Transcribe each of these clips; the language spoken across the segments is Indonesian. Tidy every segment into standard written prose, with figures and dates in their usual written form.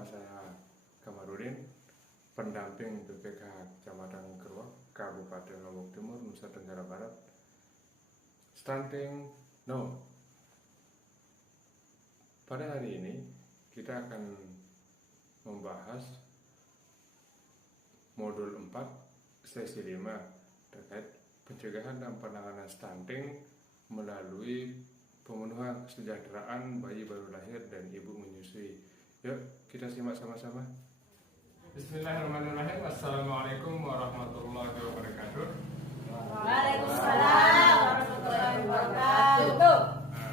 nama saya Kamarudin, pendamping PPK Kecamatan Keruak, Kabupaten Lombok Timur, Nusa Tenggara Barat. Stunting no. Pada hari ini kita akan membahas modul 4 sesi 5 terkait pencegahan dan penanganan stunting melalui pemenuhan kesejahteraan bayi baru lahir dan ibu menyusui. Yuk kita simak sama-sama. Bismillahirrahmanirrahim. Assalamualaikum warahmatullahi wabarakatuh. Waalaikumsalam warahmatullahi wabarakatuh.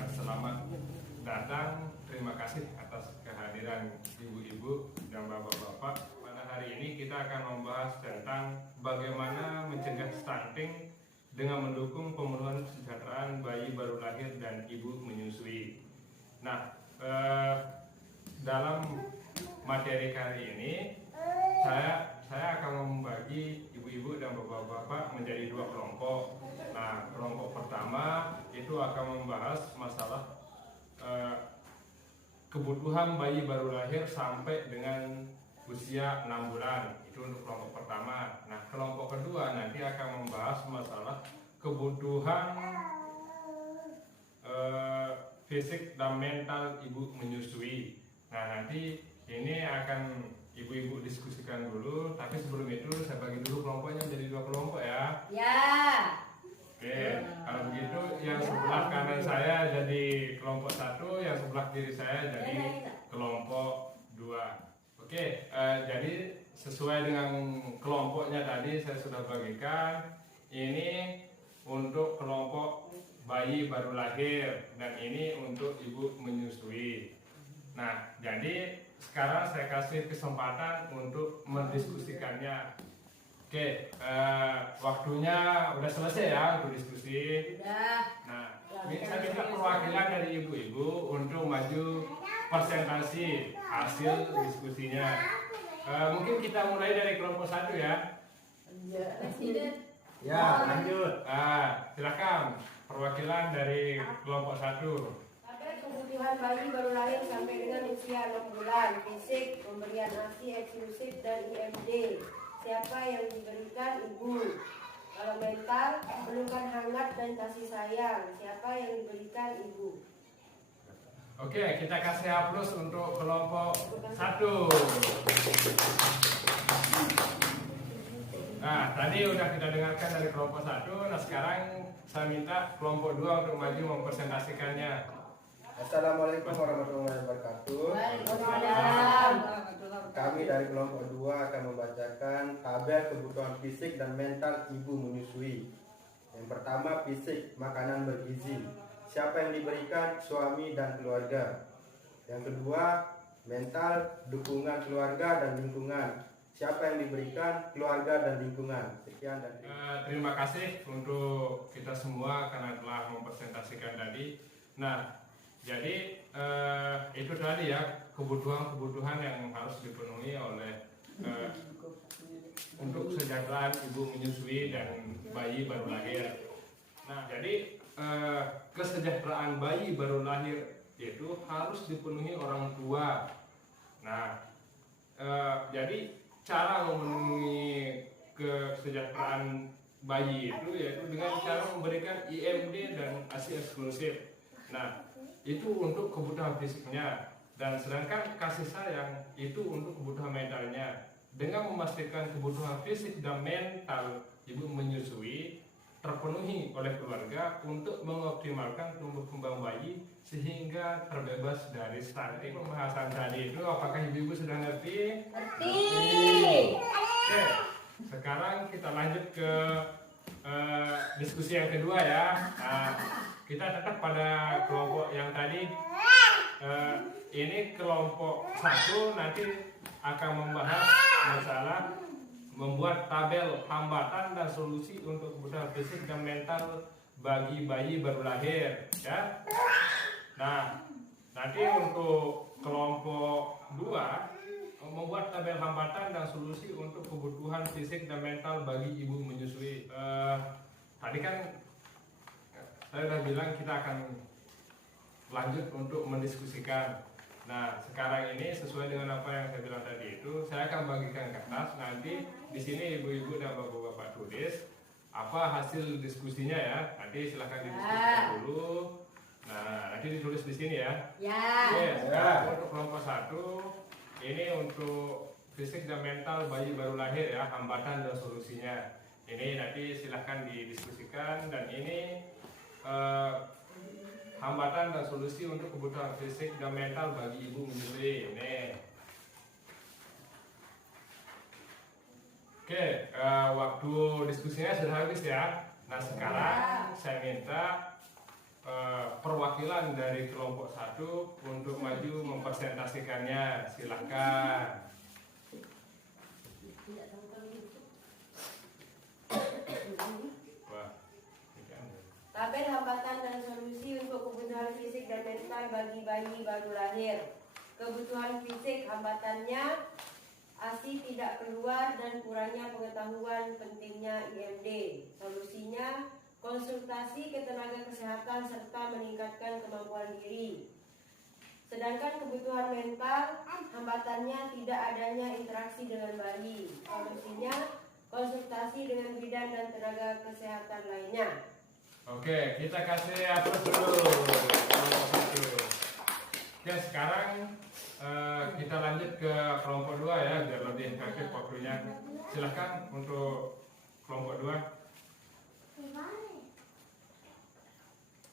Selamat datang. Terima kasih atas kehadiran ibu-ibu dan bapak-bapak. Pada hari ini kita akan membahas tentang bagaimana mencegah stunting dengan mendukung pemenuhan kesejahteraan bayi baru lahir dan ibu menyusui. Nah, dalam materi kali ini saya akan membagi ibu-ibu dan bapak-bapak menjadi dua kelompok. Nah, kelompok pertama itu akan membahas masalah kebutuhan bayi baru lahir sampai dengan usia 6 bulan. Itu untuk kelompok pertama. Nah, kelompok kedua nanti akan membahas masalah kebutuhan fisik dan mental ibu menyusui. Nah, nanti ini akan ibu-ibu diskusikan dulu, tapi sebelum itu saya bagi dulu kelompoknya menjadi dua kelompok ya. Ya. Oke, kalau begitu yang sebelah kanan saya jadi kelompok 1, yang sebelah kiri saya jadi kelompok 2. Oke, jadi sesuai dengan kelompoknya tadi saya sudah bagikan. Ini untuk kelompok bayi baru lahir dan ini untuk ibu menyusui. Nah, jadi sekarang saya kasih kesempatan untuk mendiskusikannya. Oke, waktunya udah selesai ya untuk diskusi. Udah. Nah, saya minta perwakilan dari ibu-ibu untuk maju presentasi hasil diskusinya. Mungkin kita mulai dari kelompok 1 ya. Presiden. Ya, lanjut. Silakan perwakilan dari kelompok 1. Ada kebutuhan bayi baru lahir sampai dengan usia 6 bulan, fisik, pemberian ASI eksklusif dan IMD. Siapa yang diberikan? Ibu. Kalau mental, pelukan hangat dan kasih sayang. Siapa yang diberikan? Ibu. Oke, kita kasih aplaus untuk kelompok 1. Nah, tadi udah kita dengarkan dari kelompok 1. Nah, sekarang saya minta kelompok 2 untuk maju mempresentasikannya. Assalamualaikum warahmatullahi wabarakatuh. Waalaikumsalam. Kami dari kelompok 2 akan membacakan tabel kebutuhan fisik dan mental ibu menyusui. Yang pertama, fisik, makanan bergizi. Siapa yang diberikan? Suami dan keluarga. Yang kedua, mental, dukungan keluarga dan lingkungan. Siapa yang diberikan? Keluarga dan lingkungan. Sekian dan Terima kasih untuk kita semua karena telah mempresentasikan tadi. Nah, jadi itu tadi ya kebutuhan-kebutuhan yang harus dipenuhi oleh untuk kesejahteraan ibu menyusui dan bayi baru lahir. Nah, jadi kesejahteraan bayi baru lahir itu harus dipenuhi orang tua. Nah, jadi cara memenuhi kesejahteraan bayi itu yaitu dengan cara memberikan IMD dan ASI eksklusif. Nah, itu untuk kebutuhan fisiknya, dan sedangkan kasih sayang itu untuk kebutuhan mentalnya. Dengan memastikan kebutuhan fisik dan mental ibu menyusui terpenuhi oleh keluarga untuk mengoptimalkan tumbuh kembang bayi sehingga terbebas dari stunting. Pembahasan tadi itu apakah ibu-ibu sudah ngerti? Ngerti. Oke, sekarang kita lanjut ke diskusi yang kedua ya. Nah, kita tetap pada kelompok yang tadi. Ini kelompok 1 nanti akan membahas masalah membuat tabel hambatan dan solusi untuk kebutuhan fisik dan mental bagi bayi baru lahir ya. Nah, nanti untuk kelompok 2 membuat tabel hambatan dan solusi untuk kebutuhan fisik dan mental bagi ibu menyusui. Tadi kan saya sudah bilang kita akan lanjut untuk mendiskusikan. Nah, sekarang ini sesuai dengan apa yang saya bilang tadi itu, saya akan bagikan kertas. Nanti di sini ibu-ibu dan bapak-bapak tulis apa hasil diskusinya ya. Nanti silahkan didiskusikan dulu. Nah, nanti ditulis di sini ya. Ya. Oke, sekarang untuk kelompok 1 ini untuk fisik dan mental bayi baru lahir ya, hambatan dan solusinya. Ini nanti silahkan didiskusikan, dan ini hambatan dan solusi untuk kebutuhan fisik dan mental bagi ibu menyusui. Ini. Oke, waktu diskusinya sudah habis ya. Nah, sekarang saya minta perwakilan dari kelompok 1 untuk maju mempresentasikannya. Silahkan. Wah, Tabel hambatan dan solusi untuk kebutuhan fisik dan mental bagi bayi baru lahir. Kebutuhan fisik hambatannya ASI tidak keluar dan kurangnya pengetahuan pentingnya IMD. Solusinya konsultasi ke tenaga kesehatan serta meningkatkan kemampuan diri. Sedangkan kebutuhan mental hambatannya tidak adanya interaksi dengan bayi. Solusinya konsultasi dengan bidan dan tenaga kesehatan lainnya. Oke, kita kasih aplaus dulu. Oke, sekarang kita lanjut ke kelompok 2 ya, biar lebih efektif waktunya. Silahkan untuk kelompok 2.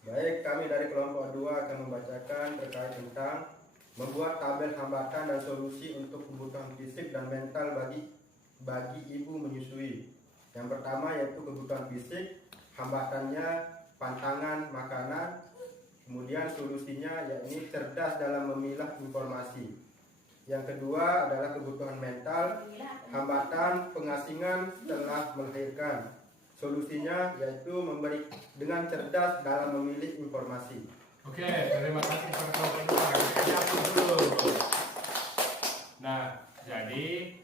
Baik, kami dari kelompok 2 akan membacakan terkait tentang membuat tabel hambatan dan solusi untuk kebutuhan fisik dan mental bagi ibu menyusui. Yang pertama yaitu kebutuhan fisik, hambatannya pantangan makanan, kemudian solusinya yakni cerdas dalam memilah informasi. Yang kedua adalah kebutuhan mental, hambatan pengasingan setelah melahirkan. Solusinya yaitu memberi dengan cerdas dalam memilih informasi. Oke, terima kasih kepada kelompok 2. Kita aplaus dulu. Nah, jadi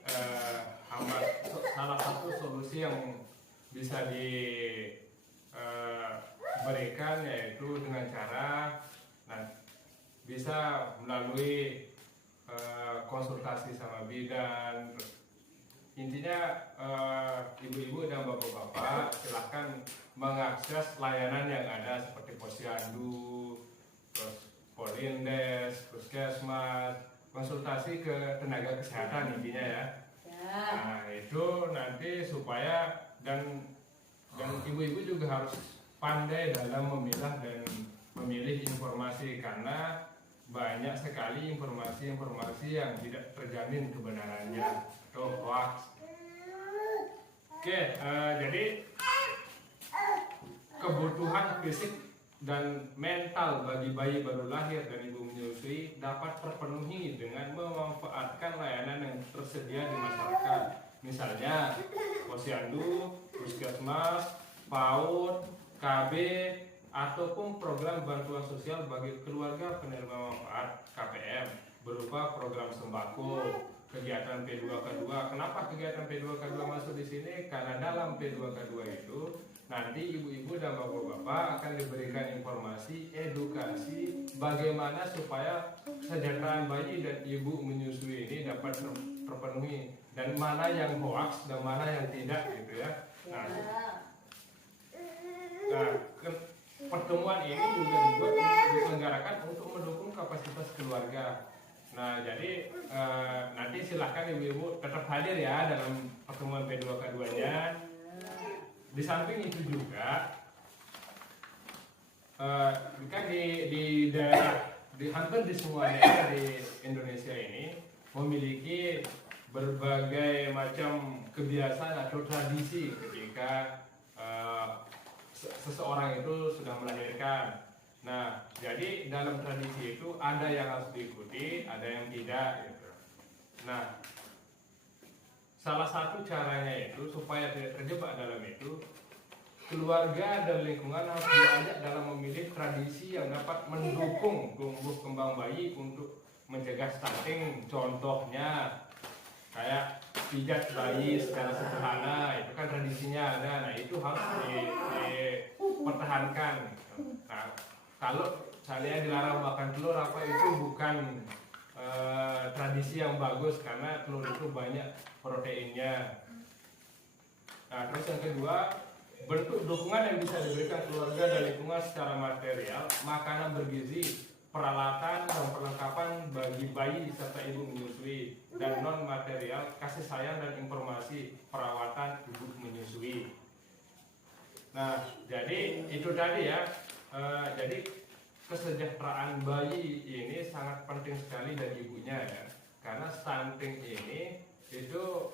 salah satu solusi yang bisa diberikan yaitu dengan cara bisa melalui konsultasi sama bidan. Intinya ibu-ibu dan bapak-bapak silahkan mengakses layanan yang ada seperti posyandu, terus polindes, puskesmas, konsultasi ke tenaga kesehatan intinya ya. Nah, itu nanti supaya dan ibu-ibu juga harus pandai dalam memilah dan memilih informasi, karena banyak sekali informasi-informasi yang tidak terjamin kebenarannya atau hoax. Oke, jadi kebutuhan fisik dan mental bagi bayi baru lahir dan ibu menyusui dapat terpenuhi dengan memanfaatkan layanan yang tersedia di masyarakat. Misalnya posyandu, puskesmas, PAUD, KB, ataupun program bantuan sosial bagi keluarga penerima manfaat KPM berupa program sembako, kegiatan P2K2. Kenapa kegiatan P2K2 masuk di sini? Karena dalam P2K2 itu nanti ibu-ibu dan bapak-bapak akan diberikan informasi, edukasi bagaimana supaya kesejahteraan bayi dan ibu menyusui ini dapat terpenuhi, dan mana yang hoax dan mana yang tidak gitu ya. Pertemuan ini juga dibuat diselenggarakan untuk mendukung kapasitas keluarga. Nah, jadi nanti silahkan ibu-ibu tetap hadir ya dalam pertemuan P2K2-nya. Di samping itu juga kan di daerah, hampir di semua daerah di Indonesia ini memiliki berbagai macam kebiasaan atau tradisi ketika seseorang itu sudah melahirkan. Nah, jadi dalam tradisi itu ada yang harus diikuti, ada yang tidak gitu. Nah, salah satu caranya itu supaya tidak terjebak dalam itu, keluarga dan lingkungan harus diajak dalam memilih tradisi yang dapat mendukung tumbuh kembang bayi untuk mencegah stunting. Contohnya kayak pijat bayi secara sederhana, itu kan tradisinya ada. Nah, itu harus dipertahankan. Nah, kalau saya dilarang makan telur apa itu bukan tradisi yang bagus karena telur itu banyak proteinnya. Nah, terus yang kedua, bentuk dukungan yang bisa diberikan keluarga dan lingkungan secara material, makanan bergizi, peralatan dan perlengkapan bagi bayi serta ibu menyusui, dan non material, kasih sayang dan informasi perawatan ibu menyusui. Nah, jadi itu tadi ya. Jadi kesejahteraan bayi ini sangat penting sekali dari ibunya ya, karena stunting ini itu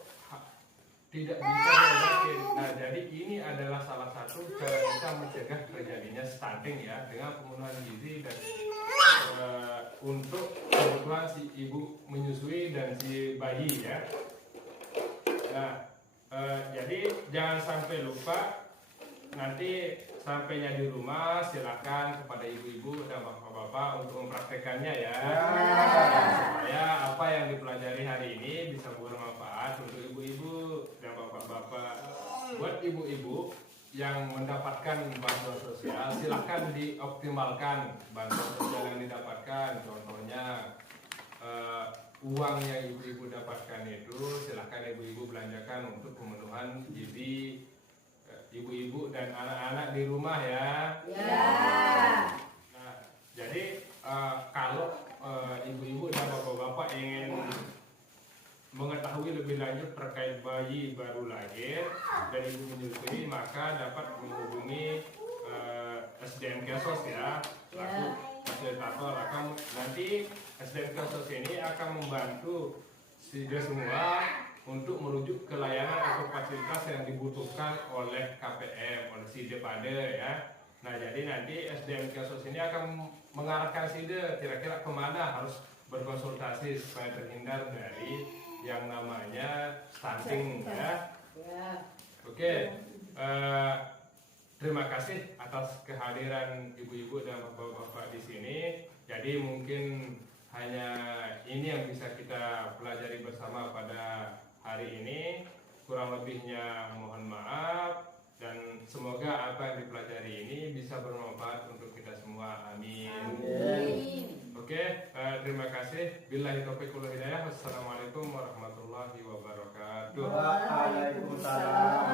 tidak bisa diobati. Nah, jadi ini adalah salah satu cara kita mencegah terjadinya stunting ya, dengan pemenuhan gizi dan untuk kebutuhan si ibu menyusui dan si bayi ya. Nah, jadi jangan sampai lupa, nanti sampainya di rumah silakan kepada ibu-ibu dan bapak-bapak untuk mempraktekannya ya, supaya apa yang dipelajari hari ini bisa bermanfaat untuk ibu-ibu dan bapak-bapak. Buat ibu-ibu yang mendapatkan bantuan sosial, silakan dioptimalkan bantuan sosial yang didapatkan. Contohnya uang yang ibu-ibu dapatkan itu silakan ibu-ibu belanjakan untuk pemenuhan gizi ibu-ibu dan anak-anak di rumah ya. Nah, jadi kalau ibu-ibu dan bapak-bapak ingin mengetahui lebih lanjut terkait bayi baru lahir dan ibu menyusui, maka dapat menghubungi SDM Kesos ya, selaku fasilitator. Nanti SDM Kesos ini akan membantu SIDE semua untuk merujuk ke layanan atau fasilitas yang dibutuhkan oleh KPM, oleh SIDE PADE ya. Nah, jadi nanti SDM Kesos ini akan mengarahkan SIDE kira-kira kemana harus berkonsultasi supaya terhindar dari yang namanya stunting ya. Oke, terima kasih atas kehadiran ibu-ibu dan bapak-bapak di sini. Jadi mungkin hanya ini yang bisa kita pelajari bersama pada hari ini. Kurang lebihnya mohon maaf, dan semoga apa yang dipelajari ini bisa bermanfaat untuk kita semua. Amin. Oke, terima kasih. Billahi taufiq wal hidayah. Wassalamualaikum warahmatullahi wabarakatuh. Waalaikumsalam.